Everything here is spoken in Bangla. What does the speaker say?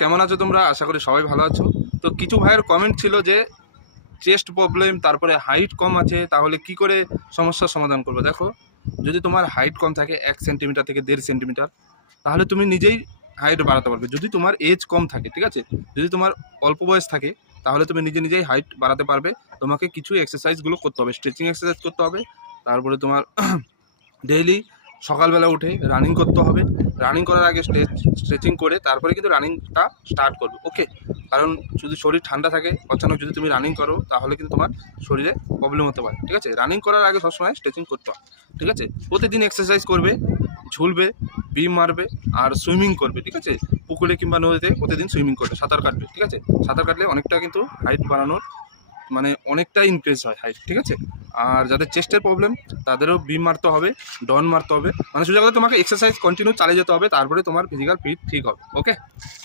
কেমন আছো তোমরা? আশা করি সবাই ভালো আছো। তো কিছু ভাইয়ের কমেন্ট ছিল যে চেস্ট প্রবলেম, তারপরে হাইট কম আছে, তাহলে কি করে সমস্যার সমাধান করবে। দেখো, যদি তোমার হাইট কম থাকে 1 সেন্টিমিটার থেকে 1.5 সেন্টিমিটার, তাহলে তুমি নিজেই হাইট বাড়াতে পারবে। যদি তোমার এজ কম থাকে, ঠিক আছে, যদি তোমার অল্প বয়স থাকে, তাহলে তুমি নিজেই হাইট বাড়াতে পারবে। তোমাকে কিছু এক্সারসাইজগুলো করতে হবে, স্ট্রেচিং এক্সারসাইজ করতে হবে। তারপরে তোমার ডেইলি সকালবেলা উঠে রানিং করতে হবে। রানিং করার আগে স্ট্রেচিং করে তারপরে কিন্তু রানিংটা স্টার্ট করবে, ওকে। কারণ যদি শরীর ঠান্ডা থাকে, অচানক যদি তুমি রানিং করো, তাহলে কিন্তু তোমার শরীরে প্রবলেম হতে পারে, ঠিক আছে। রানিং করার আগে সবসময় স্ট্রেচিং করতে হয়, ঠিক আছে। প্রতিদিন এক্সারসাইজ করবে, ঝুলবে, বিম মারবে, আর সুইমিং করবে, ঠিক আছে। পুকুরে কিংবা নদীতে প্রতিদিন সুইমিং করবে, সাঁতার কাটবে, ঠিক আছে। সাঁতার কাটলে অনেকটা কিন্তু হাইট বাড়ানোর মানে অনেকটাই ইনক্রিজ হয় হাইট, ঠিক আছে। আর যাদের চেস্টের প্রবলেম, তাদেরও বিম মারতে হবে, ডন মারতে হবে, মানে সোজা কথা তোমাকে এক্সারসাইজ কন্টিনিউ চালিয়ে যেতে হবে, তারপরে তোমার ফিজিক্যাল ফিট ঠিক হবে, ওকে।